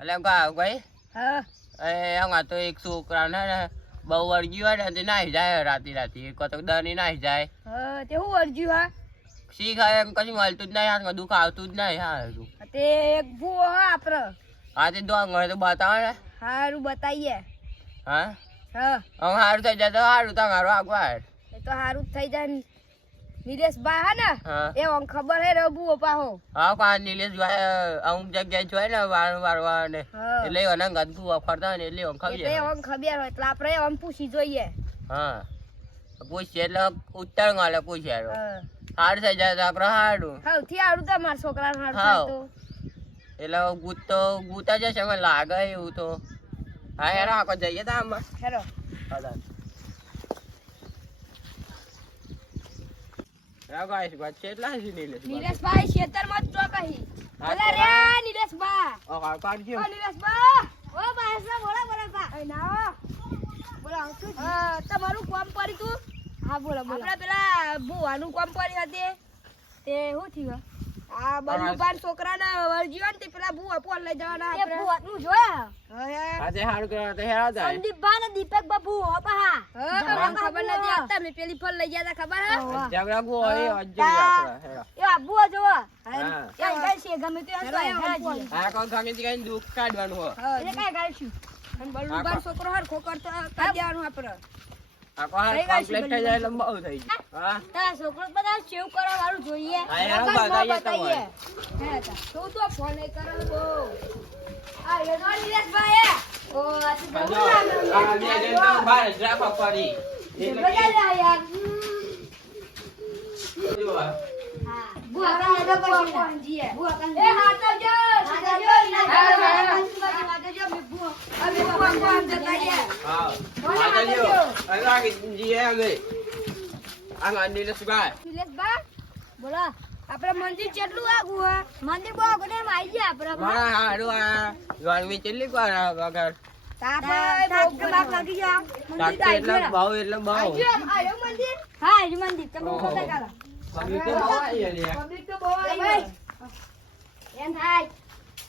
અલે કા ભાઈ હા એ આમાં તો એક છોકરાને બહુ વળગી હોય ને તે નાહી જાય રાતી કતો દની નાહી જાય હા તે હું અરજ્યું હા શીખ આવે એમ કશું મળતું જ નહીં હાથમાં દુઃખ આવતું જ નહીં હારું તે એક ભૂવો હા આપડે હા તે દોંગ હોય તો બતાવે ને હારું બતાઈએ હા હા હવે સારું થઈ જાય તો સારું તમારું આગળ એ તો હારું જ થઈ જાય નિલેશ બા હા ને હા એ ઓમ ખબર હે રબુ પાહો હા કા નિલેશભાઈ અમુક જગ્યાએ જોઈ ને વારવા ને હા એટલે એના ગંદકુ વખરતા હોય ને એટલે આમ ખબર એટલે ઓમ ખબર હોય એટલે આપણે ઓમ પૂછી જોઈએ હા પૂછીએ એટલે ઉત્તર મળે પૂછે હા હાર થઈ જાય તો આપણે હારું સૌથી હારું તો મારા છોકરાને હારું હા. થાય તો એટલે ગુતા જશે મને લાગે એવું તો હા યાર આખો જઈએ તો આમાં હેરો નિલેશભાઈ ખેતરમાં જ જો કહી બોલા રે નિલેશબા નિલેશબા ઓ બાસા બોલા બોલા બા એ ના બોલા આવતું તમારું કામ પડી તું હા બોલા બોલા આપણે પેલા બુવાનું કામ પડી હતી તે શું થયું આ બંદુબાન છોકરાના વળગ્યો ને તે પેલા બુવા પોલ લઈ જવાના આપણે બુવાનું જોયા આજે હારું કરવા તો હેરા જાય સંદીપબા ને દીપક બાબુ હોપા હા ખબર નથી આપતા મે પેલી ફળ લઈ ગયા ખબર હે ઝઘડા ગો હોય અજ્જુ આપડા હેરા એ આ બુવા જોવા હા ક્યાં ગાય છે ગમે તે હંતો આ કોણ ખામી થી દુઃખ કાઢવાનું હો એટલે કાય ગાયશું અને બંદુબાન છોકરો હરખો કરતો કાઢ્યાનું આપણે આ કોણ કમ્પ્લીટ થઈ જાય લંબાઉ થઈ ગયું હા તા છોકરો બધા સેવ કરવા વાળું જોઈએ હા યાર બતાઈએ તમારે હે તા તો તો ફોન એ કરે બો આ એ નો નિલેશભાઈ ઓ આ તો આ બે જણ તો બહાર જ રાખવા પડી એટલે બધા લે યાર જો હા બુઆ કાને તો કોઈ જીએ બુઆ કાને એ હાથ જો હા આ જીએ અમે આ નિલેશભાઈ નિલેશબા બોલા આપડે મંદિર કેટલું આગું હે મંદિર બહુ આગળ ને આવી ગયા આપડે મારા હારું આ ગરમી કેટલી કર વગર તાપા બહુ બાપ લાગી ગયા મંદિર ડાક્ટર એટલે બહુ એટલે બહુ આયો મંદિર હા એ મંદિર તમે ફોટા કાઢો પબ્લિક તો બહુ આવી યાર પબ્લિક તો બહુ આવી ભાઈ એમ થાય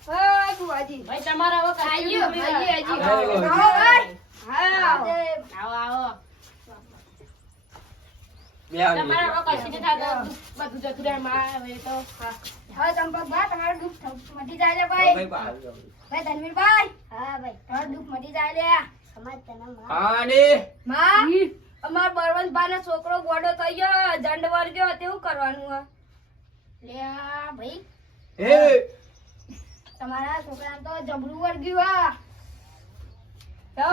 ઓય બુઆજી ભાઈ તમારા હવે કાઈ ભાઈ આવો ભાઈ હા આવો આવો તમારા હવે કશી થાતો બધું જતું રહે માં હવે તો હા ચંપકભાઈ તમારું દુઃખ મટી જાય લે ભાઈ ભાઈ ધનવીરભાઈ હા ભાઈ તમારું દુઃખ મટી જાય લે સમાજ તને હા ને માં અમાર બળવંતભાઈ નો છોકરો ગોડો થઈ ગયો જંડ વર્ગ્યો તેવું કરવાનું હે લે ભાઈ હે તમારા છોકરાને તો જબરું વર્ગ્યું હા તો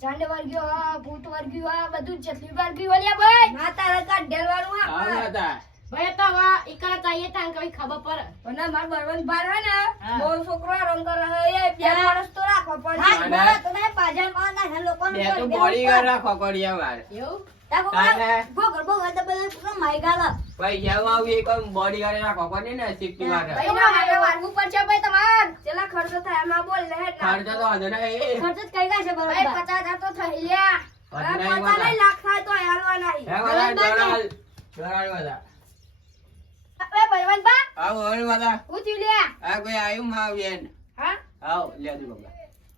જંડ વર્ગ્યો હા ભૂત વર્ગ્યું હા બધું જેટલું વર્ગ્યું ઓલ્યા ભાઈ માતા રકા ઢેલવાનું હા હા માતા ભાઈ તો વા એકલા ચાહીએ તાન કઈ ખબર પડે અને માર બળવંતભાઈ હે ને બહુ છોકરો રંગ કરે હે એ બે વર્ષ તો રાખો પડે હા, હા તમે પાજામાં ના લોકોને બે તો બોડી ગાર્ડ રાખવા પડી અમારે એવું તાકો તાને ગોગર બહુ હતા બધા પૂરા માઈ ગાલા પૈસા આવી કોઈ બોડી ગાર્ડ રાખવા પડે ને સેફટી માટે ભાઈ મારે વારવું પડશે ભાઈ તમાર ચેલા ખર્ચો થાય એમાં બોલ લે ખર્ચો તો વાંધો નહીં ખર્ચ જ કઈ ગયા છે બરોબર ભાઈ 50000 તો થઈ લ્યા વધુ નહીં 50 લાખ થાય તો હાલવા નહીં હે વાલા ડોરાલ વાલા એ બળવંતબા આવો ઓર વાલા હું થયું લ્યા આ કોઈ આયુ માં વેન હા આવ લે દુ બાબા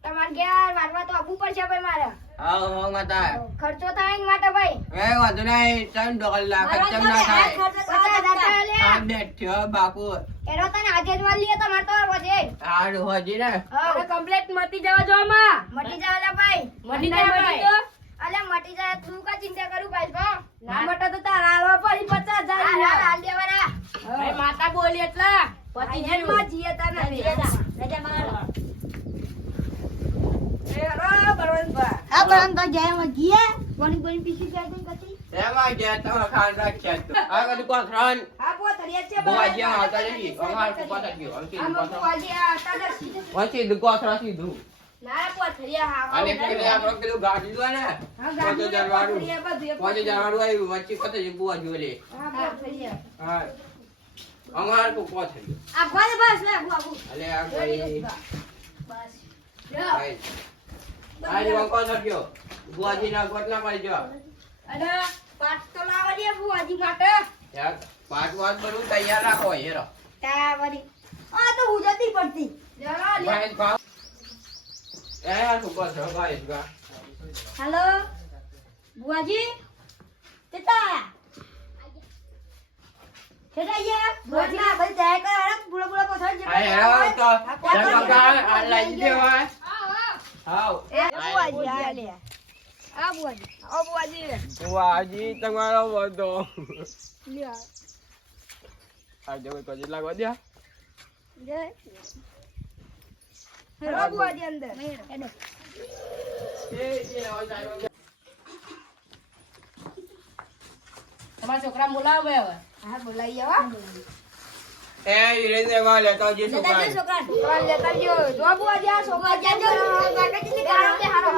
તમાર ઘેર વારવા તો આવવું પડશે ભાઈ મારે આવ હો માતા ખર્ચો થાય એના માટે ભાઈ એ વાંધો નહીં 3 લાખ ખર્ચો ના થાય 50000 થાય લ્યા આ બેઠ્યો બાપુ એનો તને આજે જ વાર લીએ તમાર તો વધે હારું હોજી ને અરે કમ્પ્લીટ મટી જવા જો માં મટી જાય લે ભાઈ મટી જાય ભાઈ અલે મટી જાય તું કા ચિંતા કરું ભાઈ ના મટે તો તાર હાલવા પડી 50000 હાલ દેવાના ભાઈ માતા બોલી એટલે પતિ જેન માં જીએ તને રજા માર એ રા બળવંતભાઈ હા બળવંતભાઈ જાય માં જીએ કોની પીસી જાય તો કતી એમાં ગયા તો ખાન રાખ્યા તો આ કદી કોથરાન હા પોતરિયા છે બોજી આવતા નથી અમાર કો પાતા ગયો અંકી આમ પાતા પોજી આવતા નથી વચ્ચે દુકોથરા સીધું ના પોતરિયા હા અને પેલે આપણો પેલું ગાડી લો ને હા ગાડી જરવાડું પોતરિયા બધું પોતે જરવાડું આવ્યું વચ્ચે કતે જ બુઆ જોલે હા પોતરિયા હા અમાર કો પોથરી આ ભાઈ બસ લે બાબુ અલે આ કોઈ બસ ભાઈ આજ વંકો સક્યો બુઆજી ના ગોટલા પડી જો અને પાસ તો લાવવા દે બુઆજી માટે યાર પાટ વાત બધું તૈયાર રાખો હેરો તા વરી આ તો હું જતી પડતી ભાઈ ખાવ એ યાર તું બસ ભાઈ ગા હેલો બુઆજી કેતા આયા બુઆજી ના ભાઈ જાય કર અરે બુડા બુડા પથર જે આય હેરો તો જગા આ લાગી દેવા હાવ બુઆજી આ લે આ બુઆજી બુઆજી તમારો બધો લ્યો આ જો કોઈ લાગવા દે જય હેલો બુઆજી અંદર હેડો તમારા છોકરા બોલાવે હવે હા બોલાઈ આવા એ ઈરેને વાલે તો જે છોકરા છોકરા લેતા જો જો બુઆજી આ છોકરા જાજો કાકાજી ગારો બે હારો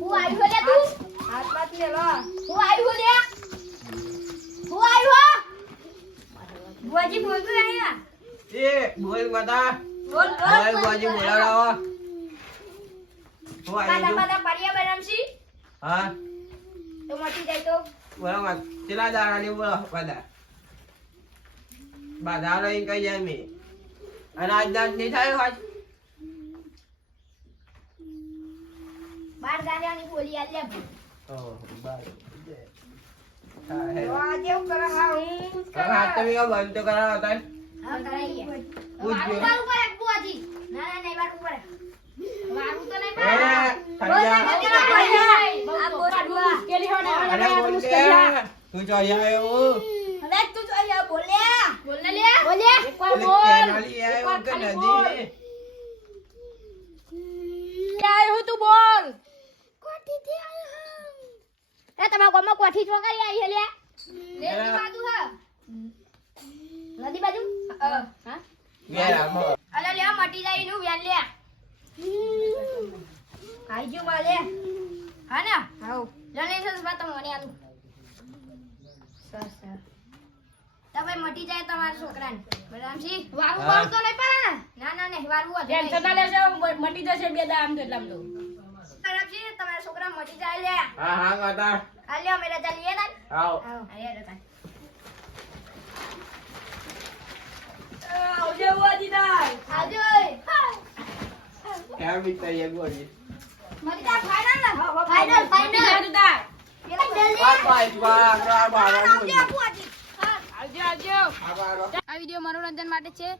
હું આવ્યો લે તું હાથમાં લે લો હું આવ્યો લે હું આવ્યો બુઆજી બોલતો આયા એ બોલ માતા બોલ બોલ બુઆજી બોલાવો હું પાડા આવી પાડા પાડિયા બનામશી હા તો મોટી જાય તો બોલાવા ચલા દારાની બોલો બાદા બાદા લઈને કઈ જાય મે અનાજ દાંત નહીં થાય હોજ બાર ગાડિયાની બોલી આ લે ઓહ બાર વાહ જેવું કરે હા હું હાથ તમે બંધ તો કરાવો તાર હા કરાઈએ પૂછજો વારું ઉપર એક બુઆજી ના ના નહીં વારું ઉપર વારું તો નહીં એ આ બોલવા કેલી હોને અરે બોલ દે તું જો આયો હવે તું તો અહીંયા બોલ્યા બોલ લે એકવાર બોલ બોલ કેનાલી આયો કે નદી ક્યાં હું તું બોલ કોઠી થી આયો એ તમારા ગામમાં કોઠી ચોકાઈ આવી હે લે નદી બાજુ હા નદી બાજુ હા વેરા મો અલે લે મટી જાય નું વેન લે આઈજો માલે હા ને હાઉ લલે સસ બા તમને આનું સસ તમે મટી જાય તમારા છોકરાને બરામસી વારું હા. વારું તો નહીં પડે ને ના નહીં વારું હતું ટેન્શન ના લેજો મટી જશે બે દા આમ તો એટલામ તો બરામસી તમારા છોકરા મટી જાય લે હા હા માતા આ લે અમે રજા લઈએ ને આવ આવો આયા રજા આવજે બુઆજી દાઈ આવજો કેમ વિચારીએ ગોળી મટી જાય ફાઇનલ ને ફાઇનલ બુઆજી દાઈ પેલા જલ્દી આ બારનું આવજો બુઆજી હા આવજો આવજો આ બારો આ વિડિયો મનોરંજન માટે છે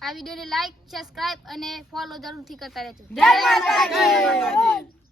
આ વિડિયોને લાઈક સબસ્ક્રાઇબ અને ફોલો જરૂરથી કરતા રહેજો જય માતાજી માતાજી.